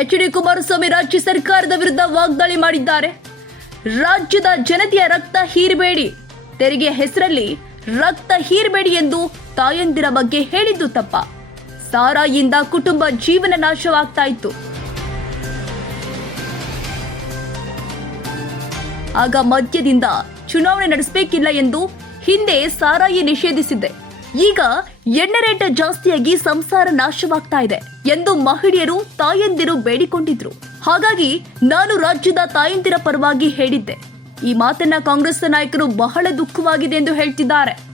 H D Kumaraswamy ರಾಜ್ಯ ಸರ್ಕಾರದ ವಿರುದ್ಧ ವಾಗ್ದಾಳಿ ಮಾಡಿದ್ದಾರೆ. ರಾಜ್ಯದ ಜನತೆಯ ರಕ್ತ ಹೀರಬೇಡಿ. ತೆರಿಗೆ ಹೆಸರಲ್ಲಿ ರಕ್ತ ಹೀರಬೇಡಿ ಎಂದು ತಾಯಂದಿರ ಬಗ್ಗೆ ಹೇಳಿದ್ದು ತಪ್ಪ. ಸಾರಾಯಿಂದ ಕುಟುಂಬ ಜೀವನ ನಾಶವಾಗ್ತಾ ಇತ್ತು. ಆಗ ಮದ್ಯದಿಂದ ಚುನಾವಣೆ ನಡೆಸಬೇಕಿಲ್ಲ ಎಂದು ಹಿಂದೆ ಸಾರಾಯಿ ನಿಷೇಧಿಸಿದ್ದೆ. ಈಗ ಎಣ್ಣೆ ರೇಟ್ ಜಾಸ್ತಿಯಾಗಿ ಸಂಸಾರ ನಾಶವಾಗ್ತಾ ಇದೆ ಎಂದು ಮಹಿಳೆಯರು ತಾಯಂದಿರು ಬೇಡಿಕೊಂಡಿದ್ರು. ಹಾಗಾಗಿ ನಾನು ರಾಜ್ಯದ ತಾಯಂದಿರ ಪರವಾಗಿ ಹೇಳಿದ್ದೆ. ಈ ಮಾತನ್ನ ಕಾಂಗ್ರೆಸ್ ನಾಯಕರು ಬಹಳ ದುಃಖವಾಗಿದೆ ಎಂದು ಹೇಳ್ತಿದ್ದಾರೆ.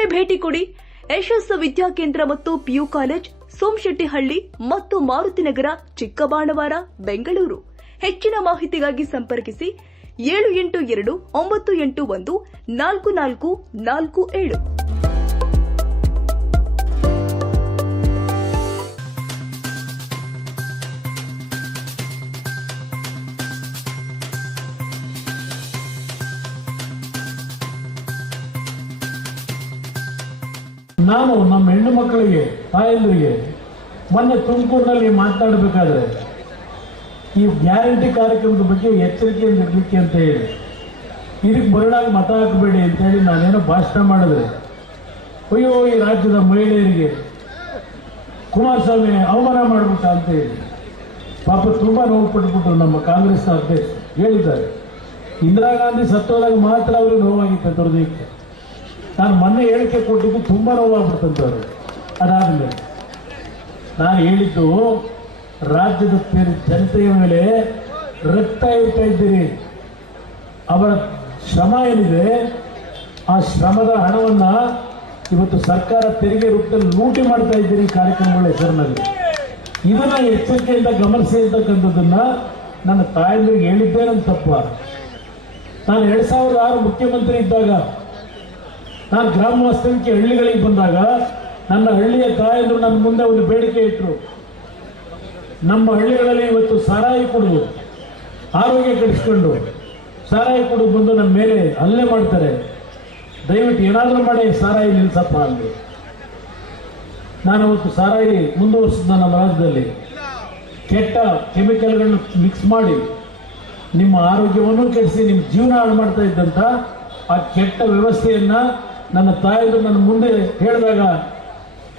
ಒಮ್ಮೆ ಭೇಟಿ ಕೊಡಿ. ಯಶಸ್ಸು ವಿದ್ಯಾಕೇಂದ್ರ ಮತ್ತು ಪಿಯು ಕಾಲೇಜ್, ಸೋಮಶೆಟ್ಟಿಹಳ್ಳಿ ಮತ್ತು ಮಾರುತಿನಗರ ಚಿಕ್ಕಬಾಣವಾರ, ಬೆಂಗಳೂರು. ಹೆಚ್ಚಿನ ಮಾಹಿತಿಗಾಗಿ ಸಂಪರ್ಕಿಸಿ ಏಳು ಎಂಟು ಎರಡು ಒಂಬತ್ತು ಎಂಟು ಒಂದು ನಾಲ್ಕು ನಾಲ್ಕು ನಾಲ್ಕು ಏಳು. ನಾನು ನಮ್ಮ ಹೆಣ್ಣು ಮಕ್ಕಳಿಗೆ, ತಾಯಂದ್ರಿಗೆ ಮೊನ್ನೆ ತುಮಕೂರಿನಲ್ಲಿ ಮಾತಾಡಬೇಕಾದ್ರೆ ಈ ಗ್ಯಾರಂಟಿ ಕಾರ್ಯಕ್ರಮದ ಬಗ್ಗೆ ಎಚ್ಚರಿಕೆಯಿಂದ ಇರಲಿಕ್ಕೆ ಅಂತ ಹೇಳಿ. ಇದಕ್ಕೆ ಬರಡಾಗಿ ಮತ ಹಾಕಬೇಡಿ ಅಂತ ಹೇಳಿ ನಾನೇನೋ ಭಾಷಣ ಮಾಡಿದ್ರೆ. ಅಯ್ಯೋ, ಈ ರಾಜ್ಯದ ಮಹಿಳೆಯರಿಗೆ ಕುಮಾರಸ್ವಾಮಿ ಅವಮಾನ ಮಾಡ್ಬಿಟ್ಟ ಅಂತ ಹೇಳಿ. ಪಾಪ ತುಂಬ ನೋವು ಪಟ್ಬಿಟ್ಟು ನಮ್ಮ ಕಾಂಗ್ರೆಸ್ ಅಧ್ಯಕ್ಷ ಹೇಳಿದ್ದಾರೆ. ಇಂದಿರಾ ಗಾಂಧಿ ಸತ್ತೋದಾಗ ಮಾತ್ರ ಅವರಿಗೆ ನೋವಾಗಿತ್ತು ದುರ್ದೈಕ್ಕೆ ನಾನು ಮೊನ್ನೆ ಹೇಳಿಕೆ ಕೊಟ್ಟಿದ್ದು ತುಂಬ ನೋವಾಗ್ಬಿಡ್ತಂತೆ ಅವ್ರಿಗೆ. ಅದಾದ್ಮೇಲೆ ನಾನು ಹೇಳಿದ್ದು, ರಾಜ್ಯದ ಜನತೆಯ ಮೇಲೆ ರಕ್ತ ಇರ್ತಾ ಇದ್ದೀರಿ. ಅವರ ಶ್ರಮ ಏನಿದೆ, ಆ ಶ್ರಮದ ಹಣವನ್ನ ಇವತ್ತು ಸರ್ಕಾರ ತೆರಿಗೆ ರೂಪದಲ್ಲಿ ಲೂಟಿ ಮಾಡ್ತಾ ಇದ್ದೀರಿ ಕಾರ್ಯಕ್ರಮಗಳ ಹೆಸರಿನಲ್ಲಿ. ಇದನ್ನ ಎಚ್ಚರಿಕೆಯಿಂದ ಗಮನಿಸಿ ಅಂತಕ್ಕಂಥದ್ದನ್ನ ನನ್ನ ತಾಯಂದ್ರಿಗೆ ಹೇಳಿದ್ದೇ ನನ್ನ ತಪ್ಪ. ನಾನು ಎರಡ್ ಸಾವಿರದ ಆರು ಮುಖ್ಯಮಂತ್ರಿ ಇದ್ದಾಗ ನಾನು ಗ್ರಾಮ ವಾಸ್ತವ್ಯಕ್ಕೆ ಹಳ್ಳಿಗಳಿಗೆ ಬಂದಾಗ ನನ್ನ ಹಳ್ಳಿಯ ತಾಯಂದ್ರು ನನ್ನ ಮುಂದೆ ಒಂದು ಬೇಡಿಕೆ ಇಟ್ಟರು ನಮ್ಮ ಹಳ್ಳಿಗಳಲ್ಲಿ ಇವತ್ತು ಸಾರಾಯಿ ಕೊಡು ಆರೋಗ್ಯ ಕೆಡಿಸ್ಕೊಂಡು ಸಾರಾಯಿ ಕೊಡು ಬಂದು ನಮ್ಮ ಮೇಲೆ ಹಲ್ಲೆ ಮಾಡ್ತಾರೆ. ದಯವಿಟ್ಟು ಏನಾದರೂ ಮಾಡಿ ಸಾರಾಯಿ ನಿಲ್ಸಪ್ಪ ಅಂದ್ರು ನಾನು ಅವತ್ತು ಸಾರಾಯಿ ಮುಂದುವರಿಸಿದ ನಮ್ಮ ರಾಜ್ಯದಲ್ಲಿ. ಕೆಟ್ಟ ಕೆಮಿಕಲ್ಗಳನ್ನು ಮಿಕ್ಸ್ ಮಾಡಿ ನಿಮ್ಮ ಆರೋಗ್ಯವನ್ನು ಕೆಡಿಸಿ ನಿಮ್ಮ ಜೀವನ ಹಾಳು ಮಾಡ್ತಾ ಇದ್ದಂಥ ಆ ಕೆಟ್ಟ ವ್ಯವಸ್ಥೆಯನ್ನ ನನ್ನ ತಾಯಿದು ನನ್ನ ಮುಂದೆ ಹೇಳಿದಾಗ,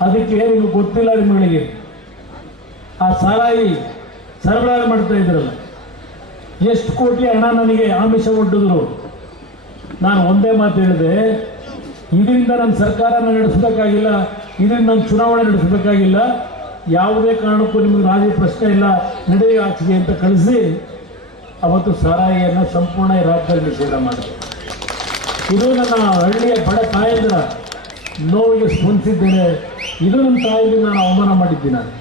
ಅದಕ್ಕೆ ನಿಮಗೆ ಗೊತ್ತಿಲ್ಲ ನಿಮ್ಮಗಳಿಗೆ? ಆ ಸಾರಾಯಿ ಸರಬರಾಜು ಮಾಡ್ತಾ ಇದ್ರಲ್ಲ. ಎಷ್ಟು ಕೋಟಿ ಹಣ ನನಗೆ ಆಮಿಷ ಒಡ್ಡಿದ್ರು. ನಾನು ಒಂದೇ ಮಾತು ಹೇಳಿದೆ, ಇದರಿಂದ ನನ್ನ ಸರ್ಕಾರ ನಡೆಸಬೇಕಾಗಿಲ್ಲ, ಇದರಿಂದ ನಾನು ಚುನಾವಣೆ ನಡೆಸಬೇಕಾಗಿಲ್ಲ, ಯಾವುದೇ ಕಾರಣಕ್ಕೂ ನಿಮಗೆ ರಾಜಿ ಪ್ರಶ್ನೆ ಇಲ್ಲ, ನಡೆಯ ಆಚೆಗೆ ಅಂತ ಕಳಿಸಿ, ಅವತ್ತು ಸಾರಾಯಿಯನ್ನು ಸಂಪೂರ್ಣ ರಾಜ್ಯದಲ್ಲಿ ನಿಷೇಧ ಮಾಡಿದೆ ಇದು ನನ್ನ ಹಳ್ಳಿಯ ಬಡ ತಾಯಂದಿರ ನೋವಿಗೆ ಸ್ಪಂದಿಸಿದ್ದೇನೆ. ಇದು ನನ್ನ ತಾಯಿಗೆ ನಾನು ಅವಮಾನ ಮಾಡಿದ್ದೀನಿ ನಾನು.